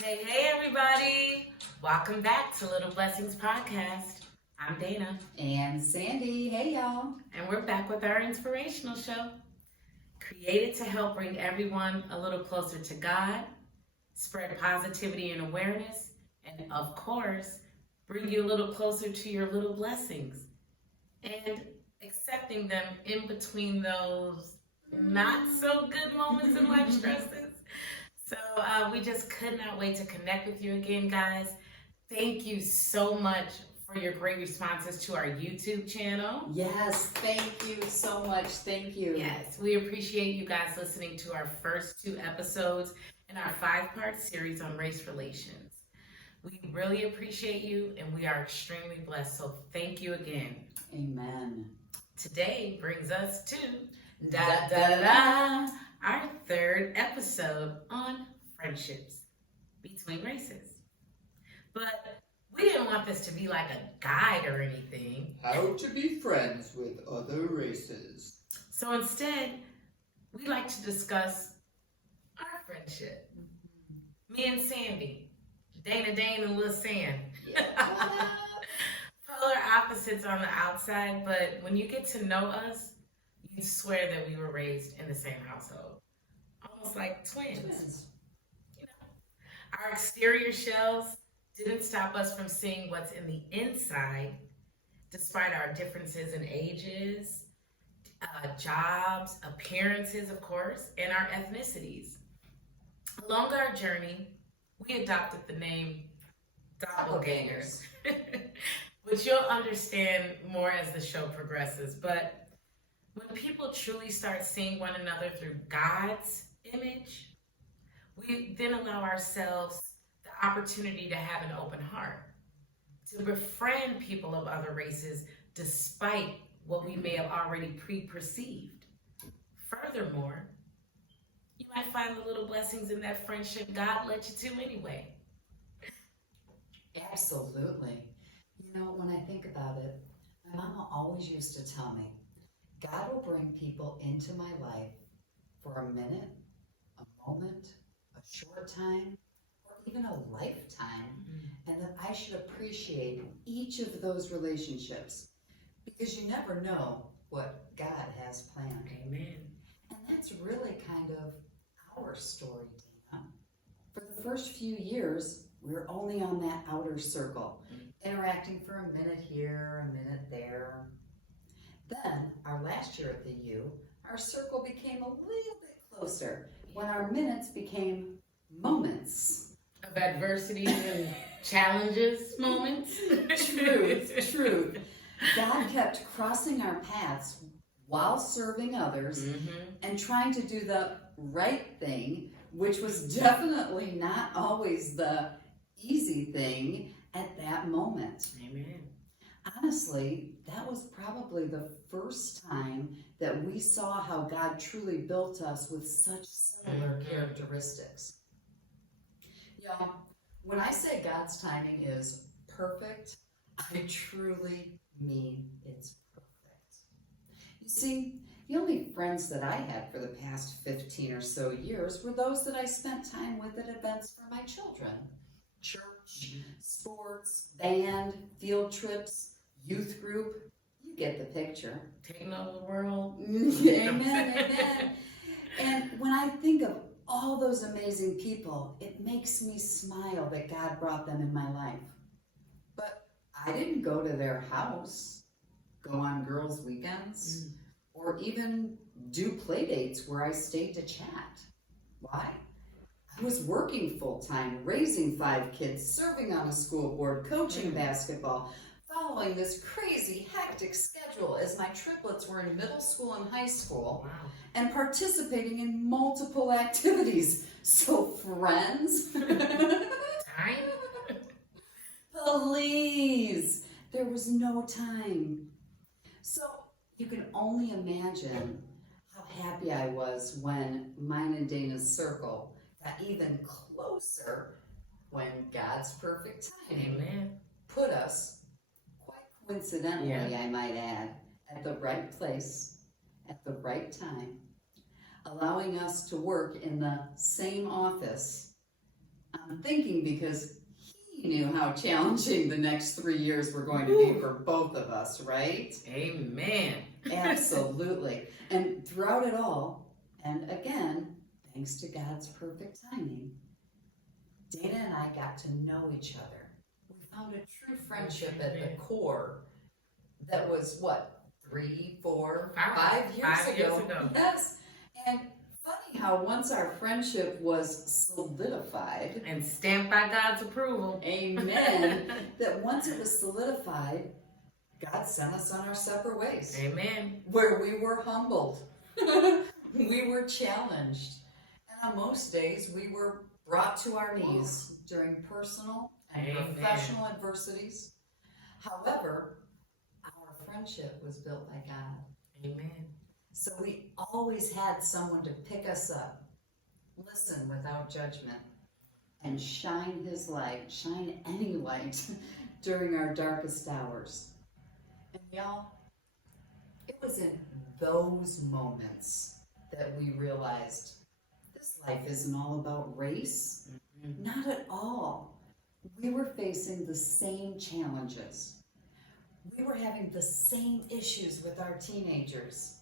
Hey, everybody. Welcome back to Little Blessings Podcast. I'm Dana. And Sandy. Hey, y'all. And we're back with our inspirational show, created to help bring everyone a little closer to God, spread positivity and awareness, and of course, bring you a little closer to your little blessings and accepting them in between those not so good moments in life stresses. So we just could not wait to connect with you again, guys. Thank you so much for your great responses to our YouTube channel. Yes, thank you so much. Thank you. Yes, we appreciate you guys listening to our first 2 episodes in our 5-part series on race relations. We really appreciate you and we are extremely blessed. So thank you again. Amen. Today brings us to our 3rd episode on friendships between races. But we didn't want this to be like a guide or anything. How to be friends with other races. So instead, we like to discuss our friendship. Me and Sandy, Dana and Lil San. Yeah. Polar opposites on the outside, but when you get to know us, you swear that we were raised in the same household. Almost like twins. You know, our exterior shells didn't stop us from seeing what's in the inside, despite our differences in ages, jobs, appearances, of course, and our ethnicities. Along our journey, we adopted the name doppelgangers, which you'll understand more as the show progresses. But when people truly start seeing one another through God's image, we then allow ourselves the opportunity to have an open heart, to befriend people of other races despite what we may have already pre-perceived. Furthermore, you might find the little blessings in that friendship God led you to anyway. Absolutely. You know, when I think about it, my mama always used to tell me, God will bring people into my life for a minute, a moment, a short time, or even a lifetime, and that I should appreciate each of those relationships because you never know what God has planned. Amen. And that's really kind of our story, Dana. For the first few years, we were only on that outer circle, interacting for a minute here, a minute there. Then, our last year at the U, our circle became a little bit closer when our minutes became moments. Of adversities and challenges moments. Truth. God kept crossing our paths while serving others and trying to do the right thing, which was definitely not always the easy thing at that moment. Amen. Honestly, that was probably the first time that we saw how God truly built us with such similar characteristics. Y'all, when I say God's timing is perfect, I truly mean it's perfect. You see, the only friends that I had for the past 15 or so years were those that I spent time with at events for my children. Church, sports, band, field trips, youth group. You get the picture. Taking over the world. Amen. And when I think of all those amazing people, it makes me smile that God brought them in my life. But I didn't go to their house, go on girls' weekends, or even do play dates where I stayed to chat. Why? I was working full-time, raising 5 kids, serving on a school board, coaching basketball, following this crazy, hectic schedule as my triplets were in middle school and high school, and participating in multiple activities. So friends, please, there was no time. So you can only imagine how happy I was when mine and Dana's circle got even closer when God's perfect timing put us, quite coincidentally, I might add, at the right place, at the right time, allowing us to work in the same office on I'm thinking because he knew how challenging the next 3 years were going to be for both of us, right? Amen. Absolutely. And throughout it all, and again, thanks to God's perfect timing, Dana and I got to know each other. We found a true friendship at the core that was what, 3, 4, 5 years ago. Yes. And funny how once our friendship was solidified and stamped by God's approval. Amen. That once it was solidified, God sent us on our separate ways. Amen. Where we were humbled. We were challenged. And on most days, we were brought to our knees during personal and professional adversities. However, our friendship was built by God. Amen. So we always had someone to pick us up, listen without judgment, and shine his light, shine any light during our darkest hours. And y'all, it was in those moments that we realized this life isn't all about race. Mm-hmm. Not at all. We were facing the same challenges. We were having the same issues with our teenagers.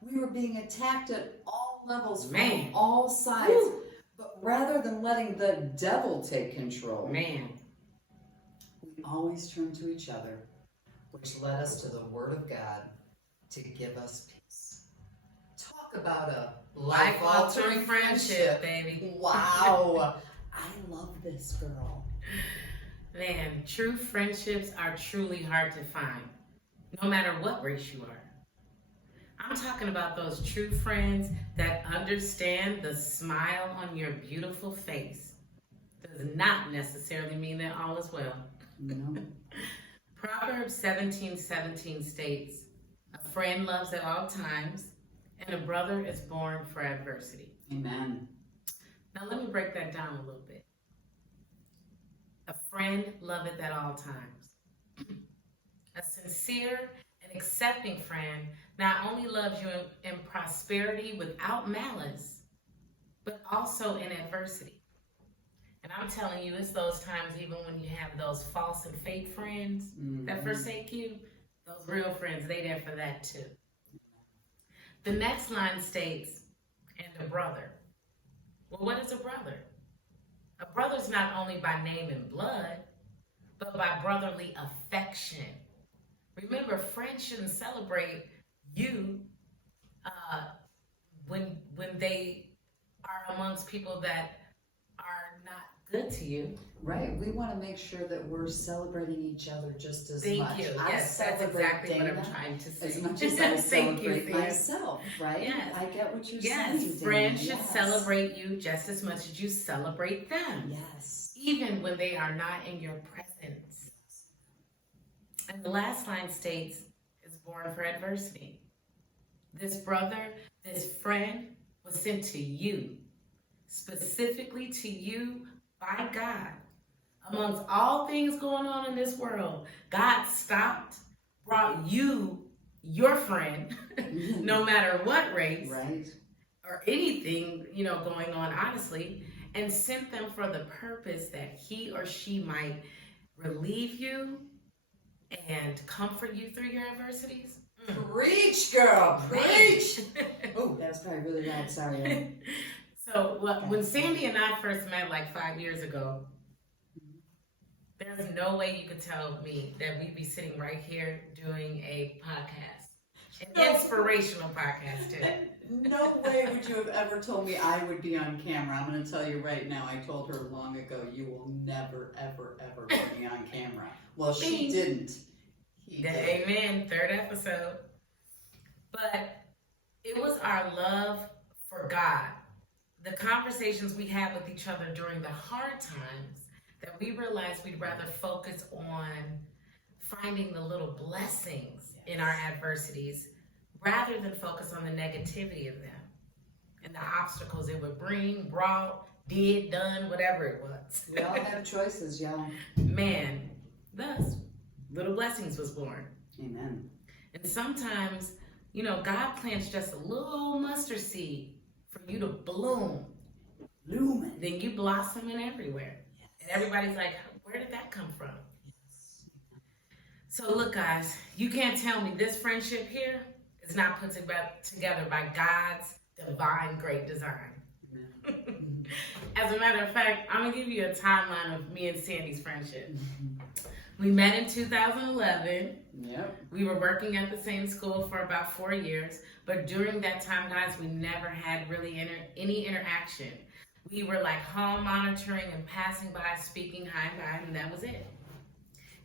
We were being attacked at all levels from all sides. Woo. But rather than letting the devil take control, we always turned to each other, which led us to the Word of God to give us peace. Talk about a life-altering friendship, baby. Wow. I love this girl. Man, true friendships are truly hard to find, no matter what race you are. I'm talking about those true friends that understand the smile on your beautiful face does not necessarily mean that all is well. No. Proverbs 17:17 states, "A friend loves at all times, and a brother is born for adversity." Amen. Now let me break that down a little bit. A friend loveth at all times. A sincere and accepting friend not only loves you in prosperity without malice, but also in adversity. And I'm telling you, it's those times even when you have those false and fake friends that forsake you, those real friends, they there for that too. The next line states, "And a brother." Well, what is a brother? A brother's not only by name and blood, but by brotherly affection. Remember, friends shouldn't celebrate you when they are amongst people that are not good to you. Right. We want to make sure that we're celebrating each other just as much. Thank you. Yes, that's exactly what I'm trying to say. As much as I celebrate myself, right? Yes. I get what you're saying. Yes, friends should celebrate you just as much as you celebrate them. Yes. Even when they are not in your presence. And the last line states, "Is born for adversity." This brother, this friend was sent to you, specifically to you by God. Amongst all things going on in this world, God stopped, brought you, your friend, no matter what race or anything, going on, honestly, and sent them for the purpose that he or she might relieve you and comfort you through your adversities. Preach, girl, preach. Oh, that was probably really loud. Sorry. So when Sandy and I first met like 5 years ago, there's no way you could tell me that we'd be sitting right here doing a podcast, an inspirational podcast too. No way would you have ever told me I would be on camera. I'm going to tell you right now, I told her long ago, you will never, ever, ever put me on camera. Well, she didn't. He did. Amen. 3rd episode. But it was our love for God, the conversations we had with each other during the hard times, that we realized we'd rather focus on finding the little blessings in our adversities rather than focus on the negativity of them and the obstacles it would bring, brought, did, done, whatever it was. We all have choices, y'all. Man, thus, little blessings was born. Amen. And sometimes, God plants just a little mustard seed for you to bloom blooming. then you blossoming everywhere. Yes. And everybody's like, where did that come from? Yes. So look, guys, you can't tell me this friendship here is not put together by God's divine great design. Amen. As a matter of fact, I'm going to give you a timeline of me and Sandy's friendship. Mhm. We met in 2011. Yep. We were working at the same school for about 4 years, but during that time, guys, we never had really any interaction. We were like home monitoring and passing by, speaking hi and bye, and that was it.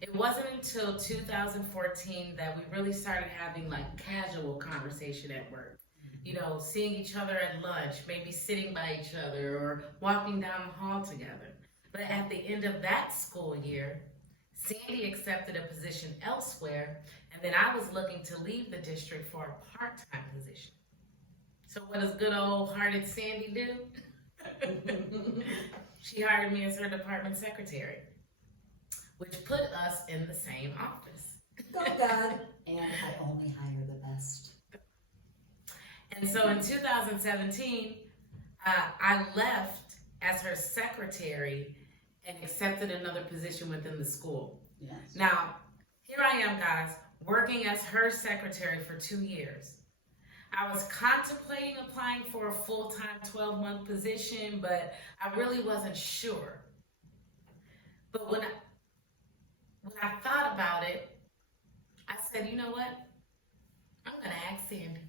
It wasn't until 2014 that we really started having like casual conversation at work. You know, seeing each other at lunch, maybe sitting by each other or walking down the hall together. But at the end of that school year, Sandy accepted a position elsewhere, and then I was looking to leave the district for a part-time position. So what does good old-hearted Sandy do? She hired me as her department secretary, which put us in the same office. Go God. And I only hire the best. And so in 2017, I left as her secretary and accepted another position within the school. Yes. Now, here I am, guys, working as her secretary for 2 years. I was contemplating applying for a full-time 12-month position, but I really wasn't sure. But when I thought about it, I said, you know what? I'm going to ask Sandy.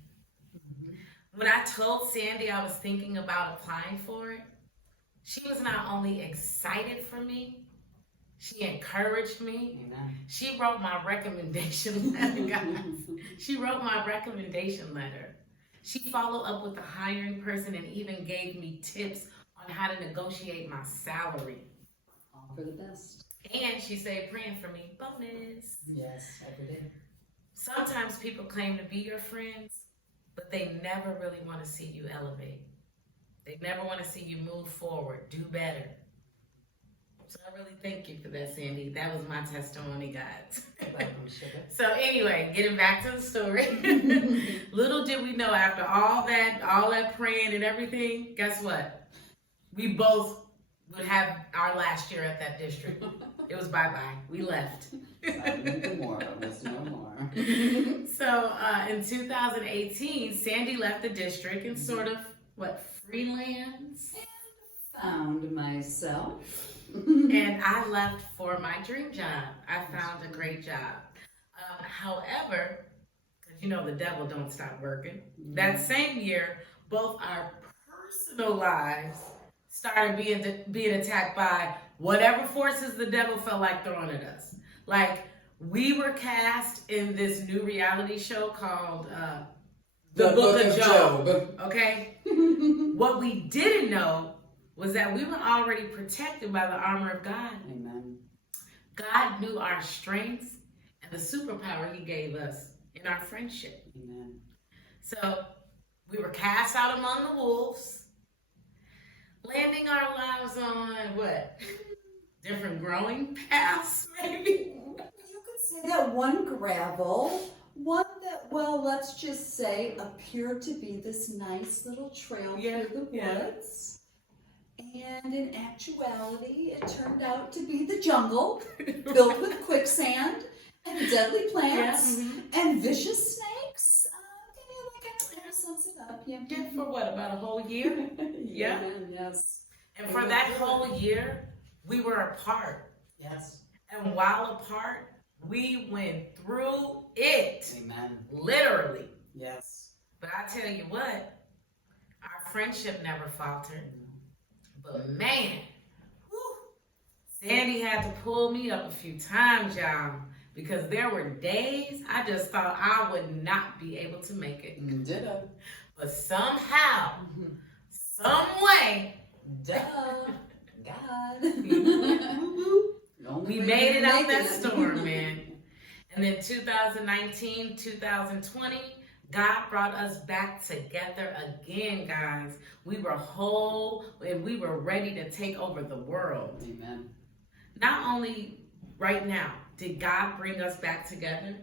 When I told Sandy I was thinking about applying for it, she was not only excited for me, she encouraged me. Amen. She wrote my recommendation letter, guys. She wrote my recommendation letter. She followed up with the hiring person and even gave me tips on how to negotiate my salary. All for the best. And she said, praying for me, bonus. Yes, every day. Sometimes people claim to be your friends, but they never really want to see you elevate. They never want to see you move forward, do better. So I really thank you for that, Sandy. That was my testimony, guys. Welcome, sugar. So anyway, getting back to the story. Little did we know, after all that praying and everything, guess what? We both would have our last year at that district. It was bye-bye. We left. No more. Was no more. So in 2018, Sandy left the district and sort of, freelance? Found myself. And I left for my dream job. I found a great job. However, because you know the devil don't stop working, that same year, both our personal lives started being attacked by whatever forces the devil felt like throwing at us. Like, we were cast in this new reality show called The Book of Job. Okay? What we didn't know was that we were already protected by the armor of God. Amen. God knew our strengths and the superpower he gave us in our friendship. Amen. So we were cast out among the wolves, landing our lives on what? Different growing paths, maybe? You could say that one gravel, one that, well, let's just say appeared to be this nice little trail through the woods. And in actuality, it turned out to be the jungle, filled with quicksand and deadly plants and vicious snakes. That sums it up. Yeah. For what, about a whole year? Yeah. Yes. And for that whole year, we were apart. Yes. And while apart, we went through it. Amen. Literally. Yes. But I tell you what, our friendship never faltered. But man, Sandy had to pull me up a few times, y'all, because there were days I just thought I would not be able to make it. Ditto. But somehow, some way, God. we made it out that storm, man. And then 2019, 2020, God brought us back together again, guys. We were whole and we were ready to take over the world. Amen. Not only right now did God bring us back together,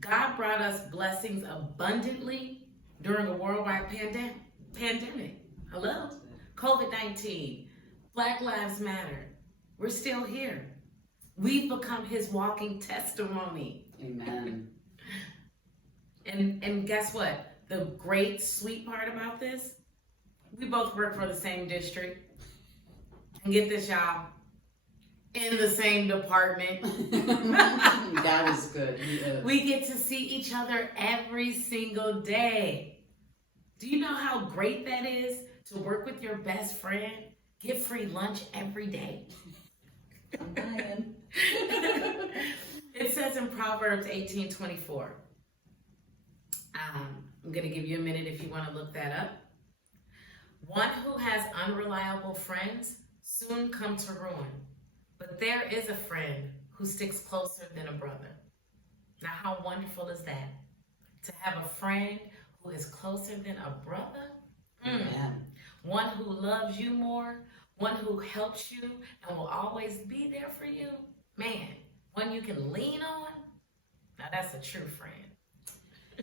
God brought us blessings abundantly during a worldwide pandemic. Hello? COVID-19, Black Lives Matter. We're still here. We've become his walking testimony. Amen. And guess what? The great sweet part about this, we both work for the same district. And get this, y'all, in the same department. God is good. He is. We get to see each other every single day. Do you know how great that is to work with your best friend? Get free lunch every day. I'm dying. It says in Proverbs 18:24. I'm going to give you a minute if you want to look that up. One who has unreliable friends soon come to ruin, but there is a friend who sticks closer than a brother. Now, how wonderful is that? To have a friend who is closer than a brother? Amen. One who loves you more, one who helps you and will always be there for you. Man, one you can lean on. Now, that's a true friend.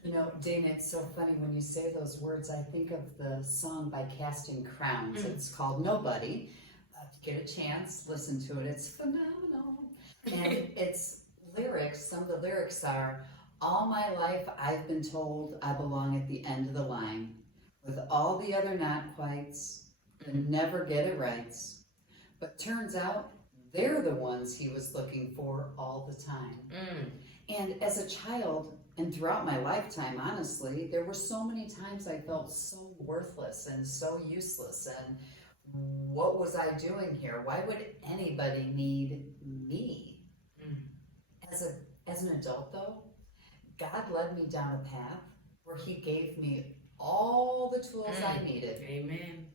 You know, Dana, it's so funny when you say those words. I think of the song by Casting Crowns. It's called Nobody. If you get a chance, listen to it. It's phenomenal. And it's lyrics. Some of the lyrics are, all my life I've been told I belong at the end of the line. With all the other not quites, and never get it right. But turns out they're the ones he was looking for all the time. And as a child, and throughout my lifetime, honestly, there were so many times I felt so worthless and so useless. And what was I doing here? Why would anybody need me? As an adult, though, God led me down a path where he gave me all the tools I needed. Amen.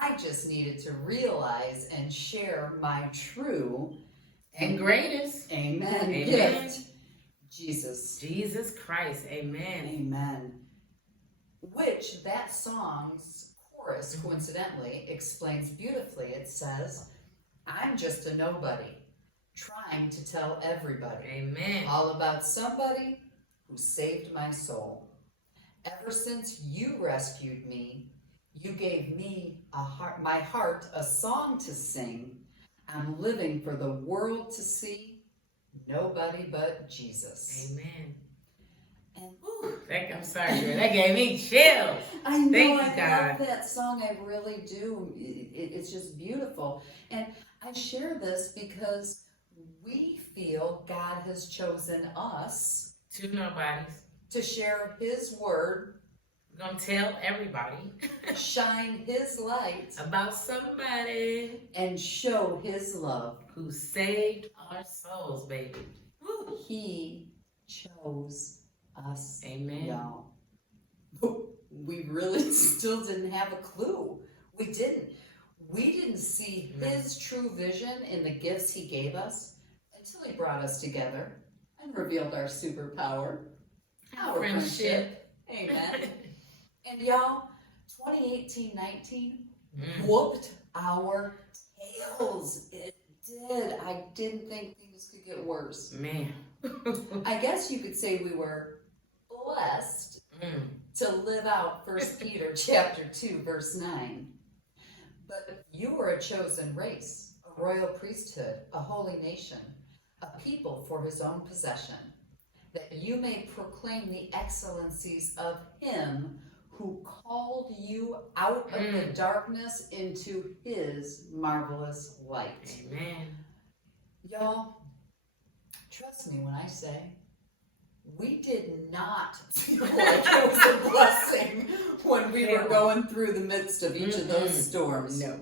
I just needed to realize and share my true And greatest. Amen. Amen. Gift. Jesus Christ. Amen. Amen. Which that song's chorus, coincidentally, explains beautifully. It says, I'm just a nobody, trying to tell everybody Amen. all about somebody who saved my soul. Ever since you rescued me, you gave me my heart a song to sing. I'm living for the world to see. Nobody but Jesus. Amen. And I'm sorry, girl. That gave me chills. I know, Thank you, I God. love that song. I really do. It's just beautiful. And I share this because we feel God has chosen us Two nobodies. to share his word, We're going to tell everybody shine his light, about somebody and show his love. who saved our souls, baby. Woo. He chose us, Amen. y'all. We really still didn't have a clue. We didn't. We didn't see his true vision in the gifts he gave us until he brought us together and revealed our superpower, our friendship. Amen. And y'all, 2018-19 whooped our tails. It did. I didn't think things could get worse. Man. I guess you could say we were blessed to live out 1 Peter chapter 2, verse 9. But you were a chosen race, a royal priesthood, a holy nation, a people for his own possession, that you may proclaim the excellencies of him who called you out of the darkness into his marvelous light. Amen. Y'all, trust me when I say, we did not feel like it was a blessing when we were going through the midst of each of those storms. No.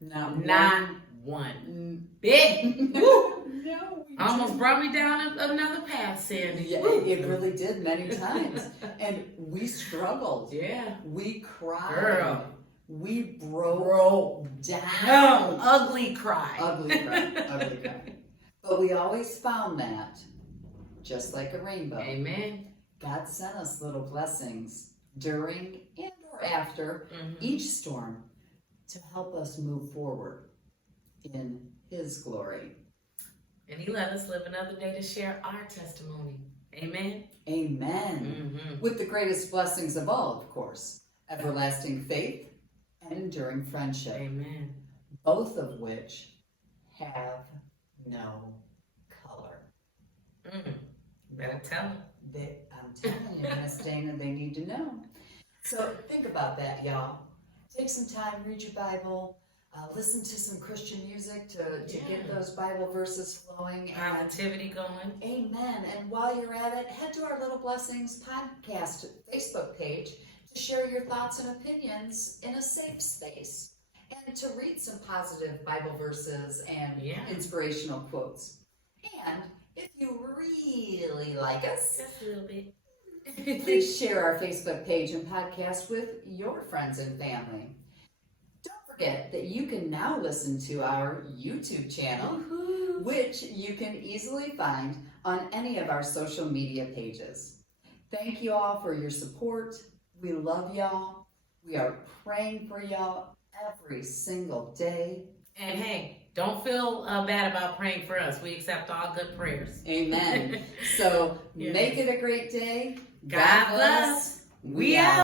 Not one bit. Woo. No. Almost brought me down another path, Sandy. Yeah, it really did many times. And we struggled. Yeah. We cried. Girl. We broke down. Ugly cry. Ugly cry. Ugly cry. But we always found that, just like a rainbow, Amen. God sent us little blessings during and or after each storm to help us move forward in his glory. And he let us live another day to share our testimony. Amen. Amen. With the greatest blessings of all, of course, everlasting faith and enduring friendship, Amen. both of which have no color. Better tell them. I'm telling you, Miss Dana, they need to know. So think about that, y'all. Take some time, read your Bible, listen to some Christian music to get those Bible verses flowing. Positivity going. Amen. And while you're at it, head to our Little Blessings podcast Facebook page to share your thoughts and opinions in a safe space and to read some positive Bible verses and inspirational quotes. And if you really like us, just a little bit, please share our Facebook page and podcast with your friends and family. Don't forget that you can now listen to our YouTube channel, which you can easily find on any of our social media pages. Thank you all for your support. We love y'all. We are praying for y'all every single day. And hey, don't feel bad about praying for us. We accept all good prayers. Amen. So make it a great day. God bless. We out.